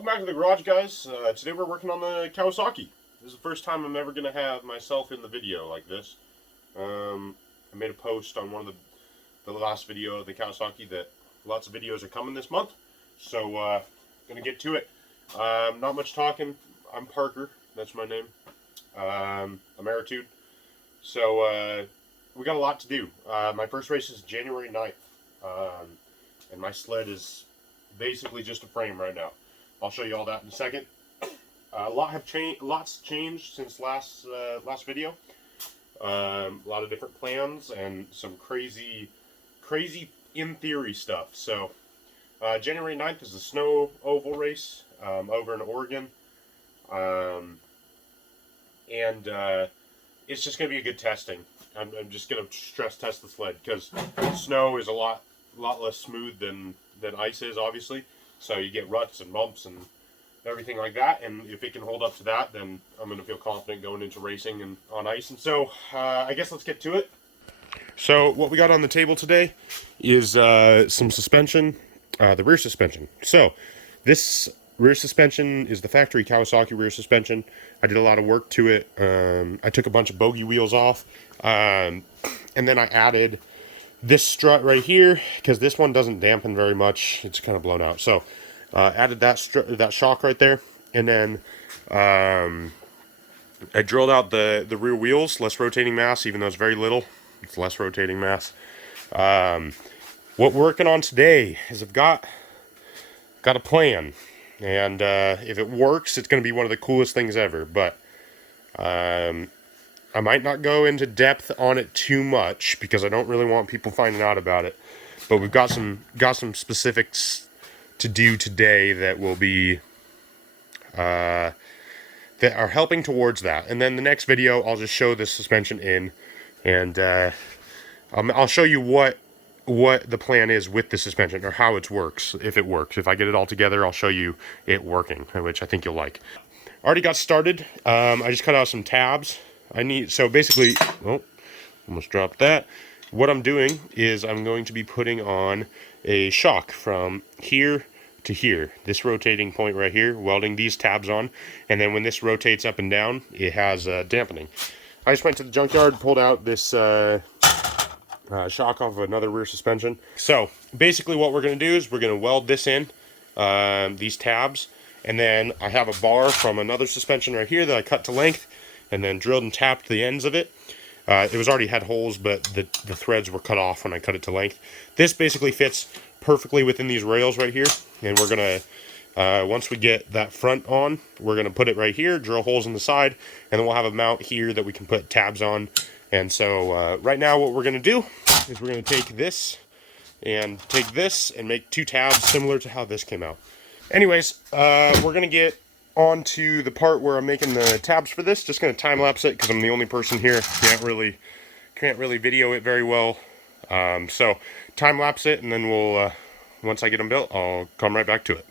Welcome back to the garage, guys. Today we're working on the Kawasaki. This is the first time I'm ever going to have myself in the video like this. I made a post on one of the last video of the Kawasaki that lots of videos are coming this month. So, going to get to it. Not much talking. I'm Parker. That's my name. I'm Aritude. So, we got a lot to do. My first race is January 9th. And my sled is basically just a frame right now. I'll show you all that in a second. Lots changed since last video. A lot of different plans and some crazy in theory stuff. So January 9th is the snow oval race over in Oregon, and it's just going to be a good testing. I'm just going to stress test the sled because snow is a lot less smooth than ice is, obviously. So you get ruts and bumps and everything like that, and if it can hold up to that, then I'm going to feel confident going into racing and on ice. And so I guess let's get to it. So what we got on the table today is some suspension, the rear suspension. So this rear suspension is the factory Kawasaki rear suspension. I did a lot of work to it. I took a bunch of bogey wheels off, and then I added this strut right here because this one doesn't dampen very much. It's kind of blown out. So added that shock right there, and then I drilled out the rear wheels, less rotating mass, even though it's very little. It's less rotating mass. What we're working on today is I've got a plan, and if it works, it's going to be one of the coolest things ever. But I might not go into depth on it too much because I don't really want people finding out about it. But we've got some specifics to do today that will be that are helping towards that. And then the next video, I'll just show the suspension in, and I'll show you what the plan is with the suspension, or how it works, if it works. If I get it all together, I'll show you it working, which I think you'll like. Already got started. I just cut out some tabs. So basically, oh, almost dropped that. What I'm doing is I'm going to be putting on a shock from here to here, this rotating point right here, welding these tabs on, and then when this rotates up and down, it has dampening. I just went to the junkyard, pulled out this shock off of another rear suspension. So basically what we're going to do is we're going to weld this in, these tabs, and then I have a bar from another suspension right here that I cut to length, and then drilled and tapped the ends of it. It was already had holes, but the threads were cut off when I cut it to length. This basically fits perfectly within these rails right here, and we're gonna once we get that front on, we're gonna put it right here, drill holes in the side, and then we'll have a mount here that we can put tabs on. And so right now what we're gonna do is we're gonna take this and make two tabs similar to how this came out. Anyways, we're gonna get on to the part where I'm making the tabs for this. Just gonna time lapse it because I'm the only person here, can't really video it very well. So time lapse it, and then we'll once I get them built, I'll come right back to it.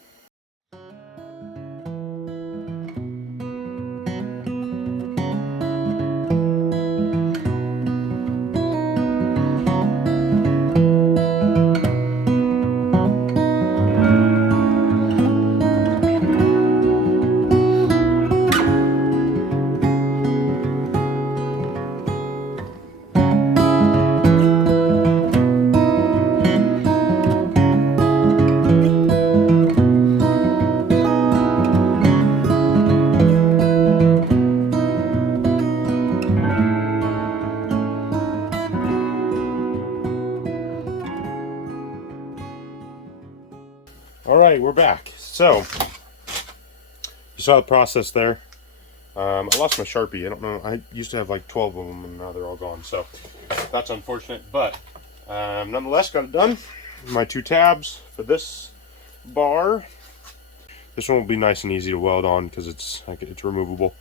Alright, we're back. So, you saw the process there. I lost my Sharpie. I don't know. I used to have like 12 of them, and now they're all gone. So, that's unfortunate. But, nonetheless, got it done. My two tabs for this bar. This one will be nice and easy to weld on because it's removable.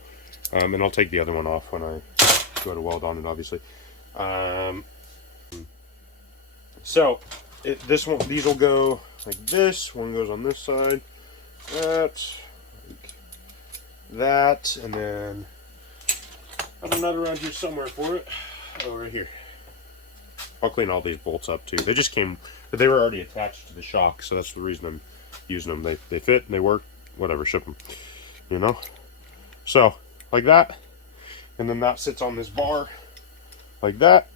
And I'll take the other one off when I go to weld on it, obviously. So, these will go like this. One goes on this side, that, and then I have a nut around here somewhere for it. Oh, right here. I'll clean all these bolts up too. They just came, but they were already attached to the shock, so that's the reason I'm using them. They fit and they work, whatever, ship them, you know. So like that, and then that sits on this bar like that.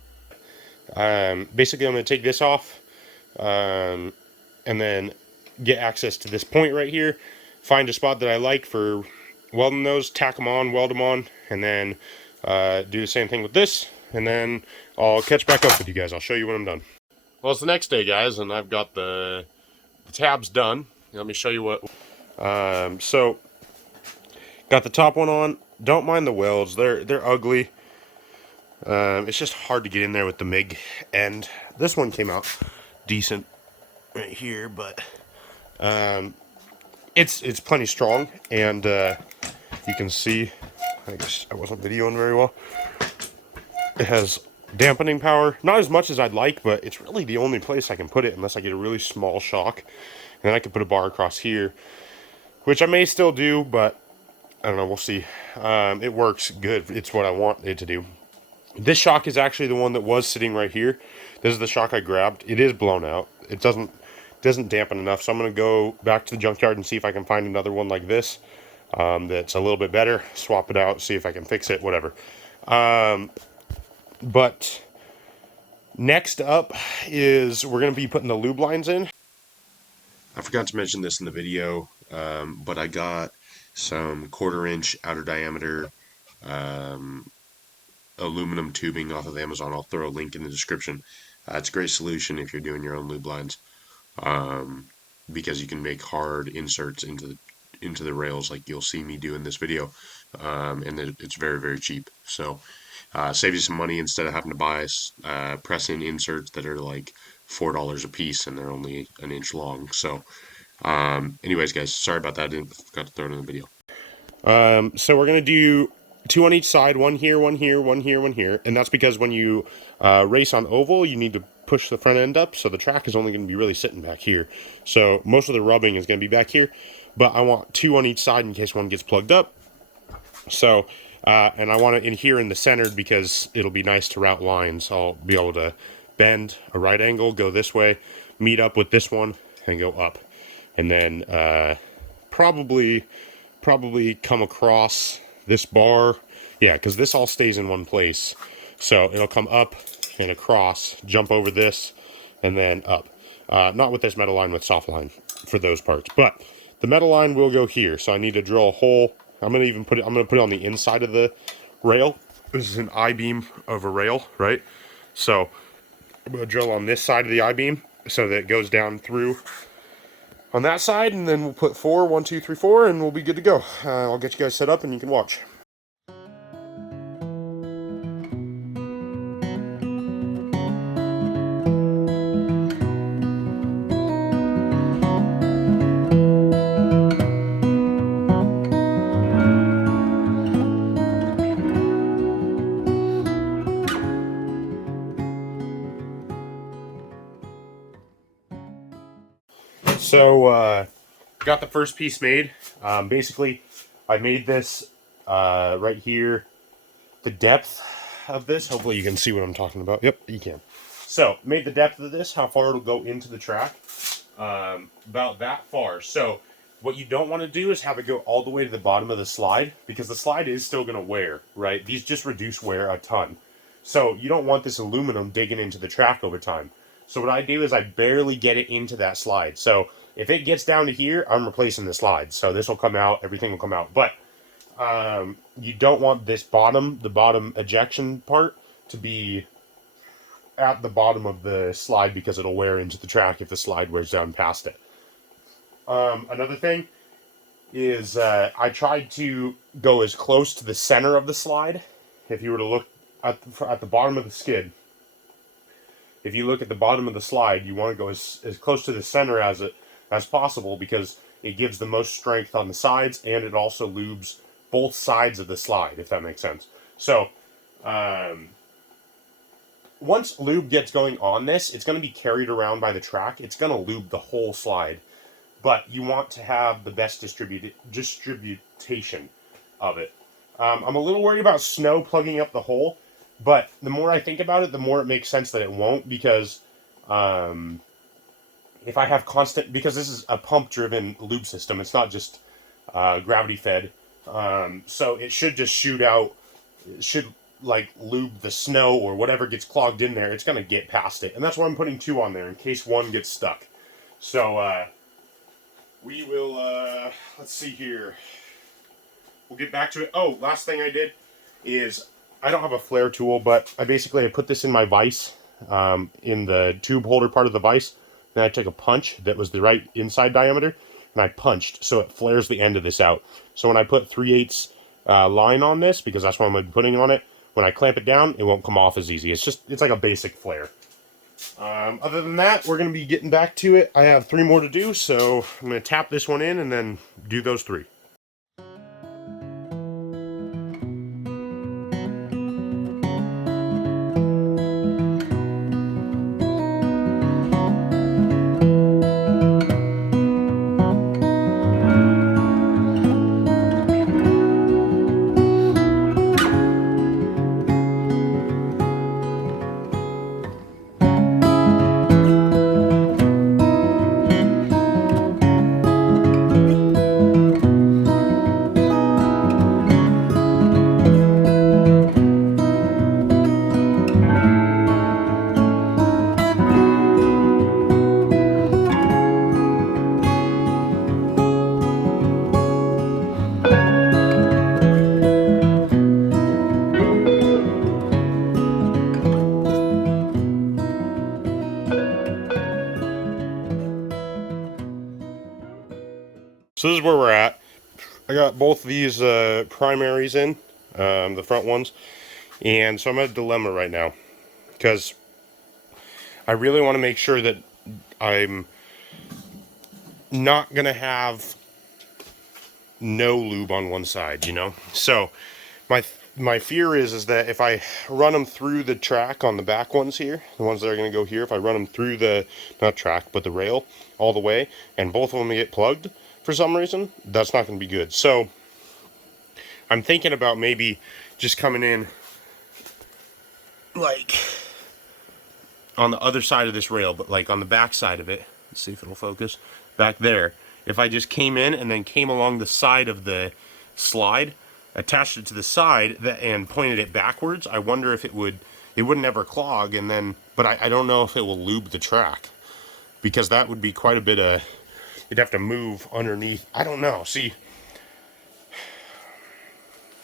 Basically I'm going to take this off, and then get access to this point right here, find a spot that I like for welding those, tack them on, weld them on, and then do the same thing with this, and then I'll catch back up with you guys. I'll show you when I'm done. Well, it's the next day, guys, and I've got the tabs done. Let me show you what. So got the top one on. Don't mind the welds, they're ugly. It's just hard to get in there with the MIG end. This one came out decent right here, but it's plenty strong, and you can see, I guess I wasn't videoing very well, it has dampening power, not as much as I'd like, but it's really the only place I can put it unless I get a really small shock, and then I could put a bar across here, which I may still do, but I don't know, we'll see. It works good, it's what I want it to do. This shock is actually the one that was sitting right here. This is the shock I grabbed. It is blown out. It doesn't dampen enough, so I'm going to go back to the junkyard and see if I can find another one like this that's a little bit better, swap it out, see if I can fix it, whatever. But next up is we're going to be putting the lube lines in. I forgot to mention this in the video, but I got some 1/4 inch outer diameter aluminum tubing off of Amazon. I'll throw a link in the description. It's a great solution if you're doing your own lube lines, because you can make hard inserts into the rails like you'll see me do in this video, and it's very, very cheap. So save you some money instead of having to buy press-in inserts that are like $4 a piece and they're only an inch long. So anyways, guys, sorry about that. I forgot to throw it in the video. So we're gonna do 2 on each side, one here, one here, one here, one here, and that's because when you race on oval, you need to push the front end up, so the track is only going to be really sitting back here. So most of the rubbing is going to be back here, but I want 2 on each side in case one gets plugged up. So, and I want it in here in the center because it'll be nice to route lines. I'll be able to bend a right angle, go this way, meet up with this one, and go up. And then probably come across this bar, yeah, because this all stays in one place, so it'll come up and across, jump over this, and then up. Not with this metal line, with soft line for those parts, but the metal line will go here. So I need to drill a hole. I'm gonna put it on the inside of the rail. This is an I-beam of a rail, right? So I'm gonna drill on this side of the I-beam so that it goes down through on that side, and then we'll put 4, 1, 2, 3, 4, and we'll be good to go. I'll get you guys set up and you can watch. So, got the first piece made. Basically, I made this right here, the depth of this. Hopefully you can see what I'm talking about. Yep, you can. So, made the depth of this, how far it'll go into the track. About that far. So, what you don't want to do is have it go all the way to the bottom of the slide, because the slide is still going to wear, right? These just reduce wear a ton. So, you don't want this aluminum digging into the track over time. So what I do is I barely get it into that slide. So if it gets down to here, I'm replacing the slide. So this will come out, everything will come out. But you don't want this the bottom ejection part, to be at the bottom of the slide, because it'll wear into the track if the slide wears down past it. Another thing is I tried to go as close to the center of the slide. If you were to look at the bottom of the skid, if you look at the bottom of the slide, you want to go as close to the center as possible, because it gives the most strength on the sides, and it also lubes both sides of the slide, if that makes sense. So, once lube gets going on this, it's going to be carried around by the track. It's going to lube the whole slide, but you want to have the best distribution of it. I'm a little worried about snow plugging up the hole, but the more I think about it, the more it makes sense that it won't, because if I have constant, because this is a pump-driven lube system, it's not just gravity fed. So it should just shoot out. It should like lube the snow or whatever gets clogged in there. It's gonna get past it, and that's why I'm putting 2 on there in case one gets stuck. So we will. Let's see here. We'll get back to it. Oh, last thing I did is I don't have a flare tool, but I put this in my vise, in the tube holder part of the vise. Then I took a punch that was the right inside diameter, and I punched so it flares the end of this out. So when I put 3/8 line on this, because that's what I'm going to be putting on it, when I clamp it down, it won't come off as easy. It's like a basic flare. Other than that, we're going to be getting back to it. I have 3 more to do, so I'm going to tap this one in and then do those 3. So this is where we're at. I got both these primaries in, the front ones, and so I'm at a dilemma right now because I really want to make sure that I'm not gonna have no lube on one side, you know. So my fear is that if I run them through the track on the back ones here, the ones that are going to go here, if I run them through the, not track, but the rail all the way, and both of them get plugged for some reason, that's not going to be good. So I'm thinking about maybe just coming in like on the other side of this rail, but like on the back side of it. Let's see if it'll focus. Back there. If I just came in and then came along the side of the slide, attached it to the side and pointed it backwards, I wonder if it wouldn't ever clog, and then, but I don't know if it will lube the track, because that would be quite a bit of, you'd have to move underneath. I don't know. See,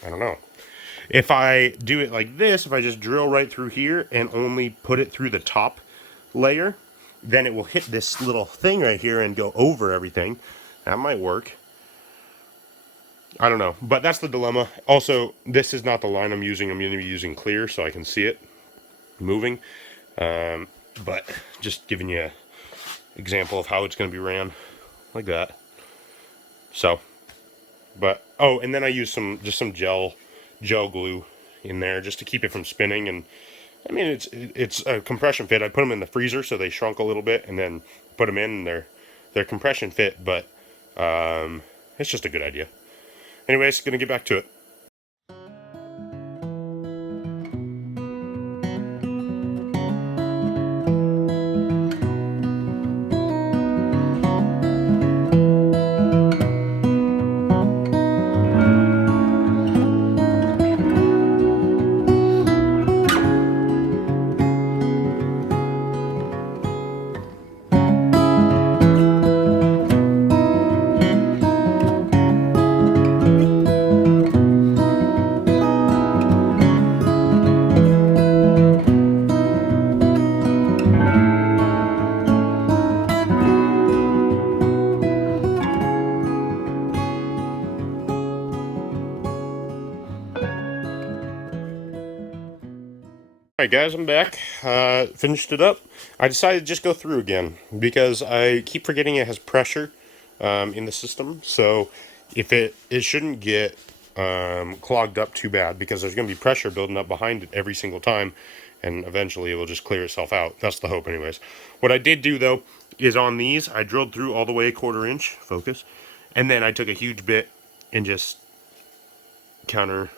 I don't know. If I do it like this, if I just drill right through here and only put it through the top layer, then it will hit this little thing right here and go over everything. That might work. I don't know, but that's the dilemma. Also, this is not the line I'm using. I'm going to be using clear so I can see it moving. But just giving you an example of how it's going to be ran, like that. So, but, oh, and then I use just some gel glue in there just to keep it from spinning. And I mean, it's a compression fit. I put them in the freezer so they shrunk a little bit, and then put them in, and they're compression fit, but it's just a good idea. Anyways, gonna get back to it. Alright guys, I'm back. Finished it up. I decided to just go through again because I keep forgetting it has pressure in the system. So if it shouldn't get clogged up too bad, because there's going to be pressure building up behind it every single time, and eventually it will just clear itself out. That's the hope anyways. What I did do though is on these, I drilled through all the way 1/4 inch, focus, and then I took a huge bit and just counter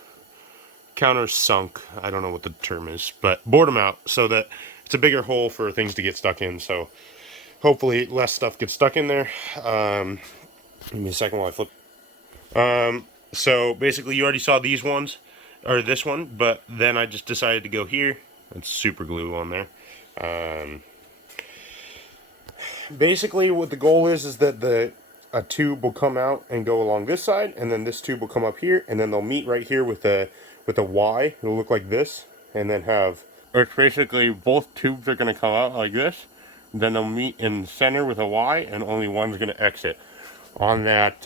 sunk, I don't know what the term is, but bored them out so that it's a bigger hole for things to get stuck in. So hopefully less stuff gets stuck in there. Give me a second while I flip. So basically you already saw these ones, or this one, but then I just decided to go here and super glue on there. Basically what the goal is that a tube will come out and go along this side, and then this tube will come up here, and then they'll meet right here with a Y. It'll look like this, and then have, or it's basically both tubes are going to come out like this, then they'll meet in the center with a Y, and only one's going to exit on that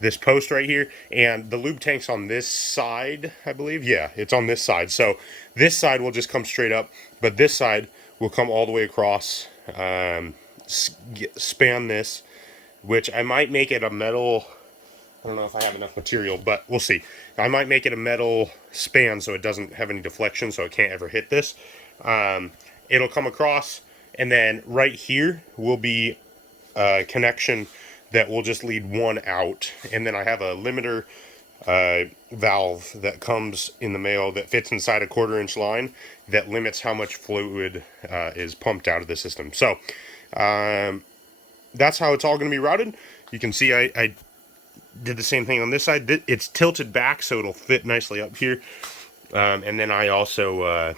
this post right here. And the lube tank's on this side, I believe. Yeah, it's on this side. So this side will just come straight up, but this side will come all the way across, span this, which I might make it a metal. I don't know if I have enough material, but we'll see. I might make it a metal span so it doesn't have any deflection, so it can't ever hit this. It'll come across, and then right here will be a connection that will just lead one out, and then I have a limiter valve that comes in the mail that fits inside a 1/4 inch line that limits how much fluid is pumped out of the system. So that's how it's all going to be routed. You can see I did the same thing on this side. It's tilted back so it'll fit nicely up here, and then I also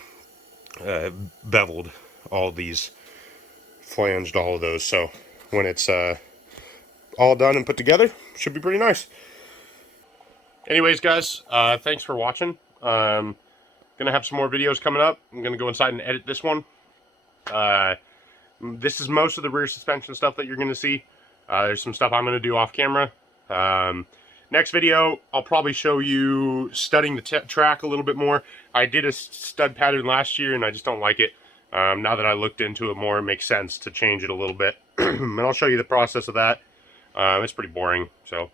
beveled all these, flanged all of those, so when it's all done and put together, should be pretty nice. Anyways, guys, thanks for watching. Gonna have some more videos coming up. I'm gonna go inside and edit this one. This is most of the rear suspension stuff that you're gonna see. There's some stuff I'm gonna do off camera. Next video, I'll probably show you studding the track a little bit more. I did a stud pattern last year, and I just don't like it. Now that I looked into it more, it makes sense to change it a little bit. And I'll show you the process of that. It's pretty boring, so.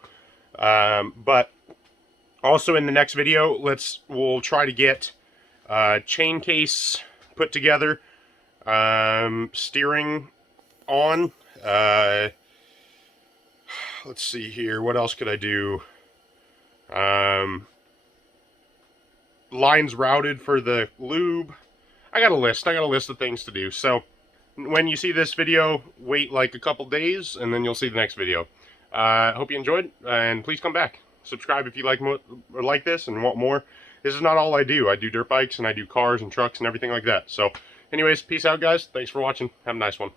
But also in the next video, we'll try to get chain case put together, steering on. Let's see here. What else could I do? Lines routed for the lube. I got a list. I got a list of things to do. So when you see this video, wait like a couple days, and then you'll see the next video. Hope you enjoyed, and please come back. Subscribe if you like this and want more. This is not all I do. I do dirt bikes, and I do cars and trucks and everything like that. So anyways, peace out, guys. Thanks for watching. Have a nice one.